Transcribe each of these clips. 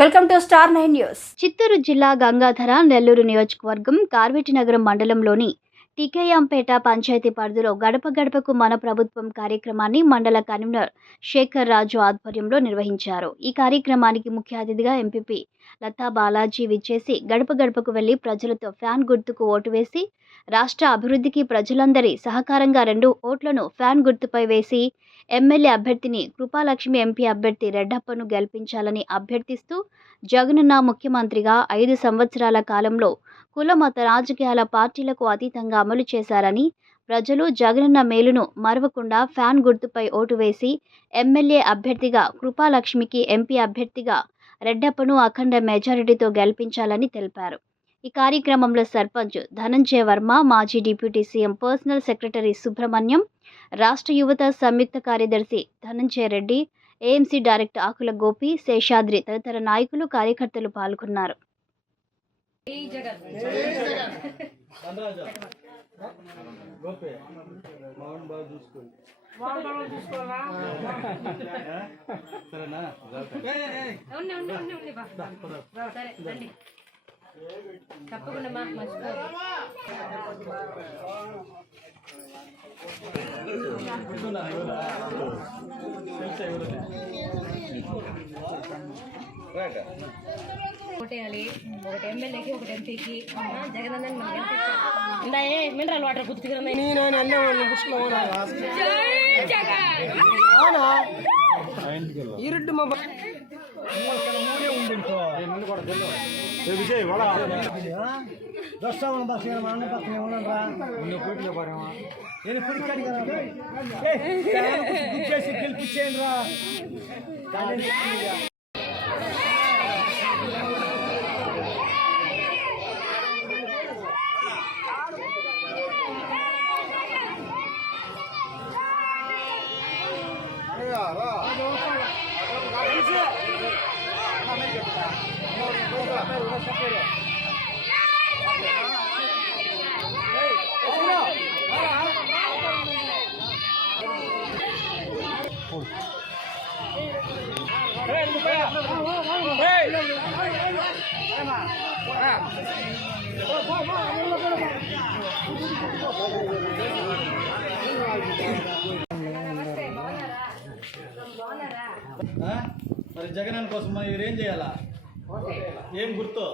Welcome to star 9 news. Chittoor జిల్లా గంగాధర నెల్లూరు నియోజకవర్గం కార్వేటినగరం మండలంలోని టీకేయంపేట పంచాయతీ పరిధిలో గడప గడపకు మన ప్రభుత్వం కార్యక్రమాన్ని మండల కన్వీనర్ శేఖర్ రాజు ఆధ్వర్యంలో నిర్వహించారు. ఈ కార్యక్రమానికి ముఖ్య అతిథిగా ఎంపీపీ లతా బాలాజీ విచ్చేసి గడప గడపకు వెళ్లి ప్రజలతో ఫ్యాన్ గుర్తుకు ఓటు వేసి రాష్ట్ర అభివృద్ధికి ప్రజలందరి సహకారంగా 2 ఓట్లను ఫ్యాన్ గుర్తుపై వేసి ఎమ్మెల్యే అభ్యర్థిని కృపాలక్ష్మి, ఎంపీ అభ్యర్థి రెడ్డప్పను గెలిపించాలని అభ్యర్థిస్తూ జగనన్న ముఖ్యమంత్రిగా 5 సంవత్సరాల కాలంలో కుల మత రాజకీయాల పార్టీలకు అతీతంగా అమలు చేశారని, ప్రజలు జగనన్న మేలును మరవకుండా ఫ్యాన్ గుర్తుపై ఓటు వేసి ఎమ్మెల్యే అభ్యర్థిగా కృపాలక్ష్మికి, ఎంపీ అభ్యర్థిగా రెడ్డప్పను అఖండ మెజారిటీతో గెలిపించాలని తెలిపారు. ఈ కార్యక్రమంలో సర్పంచ్ ధనంజయ వర్మ, మాజీ deputy CM personal secretary Subrahmanyam, రాష్ట్ర యువత సంయుక్త కార్యదర్శి ధనంజయ రెడ్డి, ఏఎంసీ డైరెక్టర్ ఆకుల గోపి, శేషాద్రి తదితర నాయకులు, కార్యకర్తలు పాల్గొన్నారు. తప్పకుండా మాకు మర్చిపోదు. ఓటేయాలి. ఒకటి ఎమ్మెల్యేకి, ఒకటి ఎంపీకి. జగనన్న మినరల్ వాటర్ గుర్తుగా విజయ్ దోస్తా అన్న పక్కనే ఉండరా నేను చేసి గెలిపించేయండి రా. మరి జగన్ కోసం మనం ఏం చేయాలా? ఏం గుర్తు?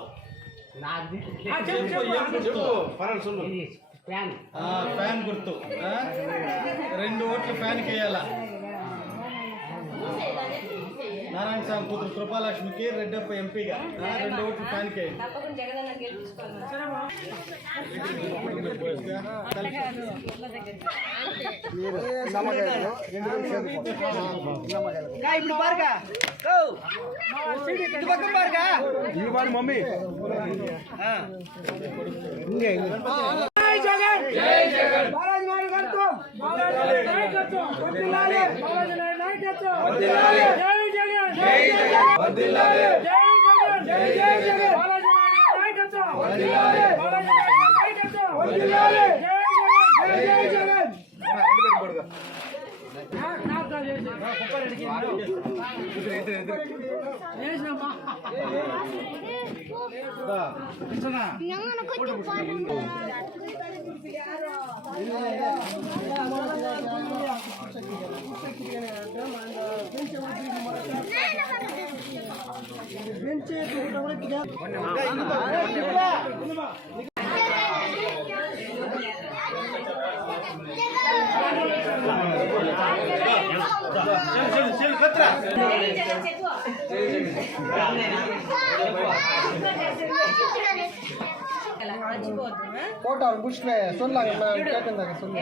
ఫ్యాన్ గుర్తు. 2 ఓట్లు ఫ్యాన్కి వేయాలా? నారాయణ స్వామి కూతురు కృపాలక్ష్మికి, రెడ్డప్ప ఎంపీగా 2 ఓట్లు ఫ్యాన్కి వేయాలి. ఇప్పుడు పారుగా మమ్మీ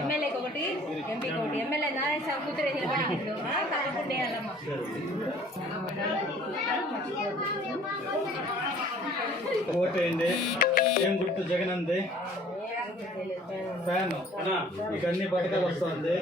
ఎమ్మెల్యేకి ఒకటి, ఎంపీకి ఒకటి. ఎమ్మెల్యే నారాయణ స్వామి కూతురు నిలబడి తప్పకుండా ఓటేయండి. ఏం గుర్తు? జగన్ అంది ఫ్యాన్. ఇక అన్ని పథకాలు వస్తుంది.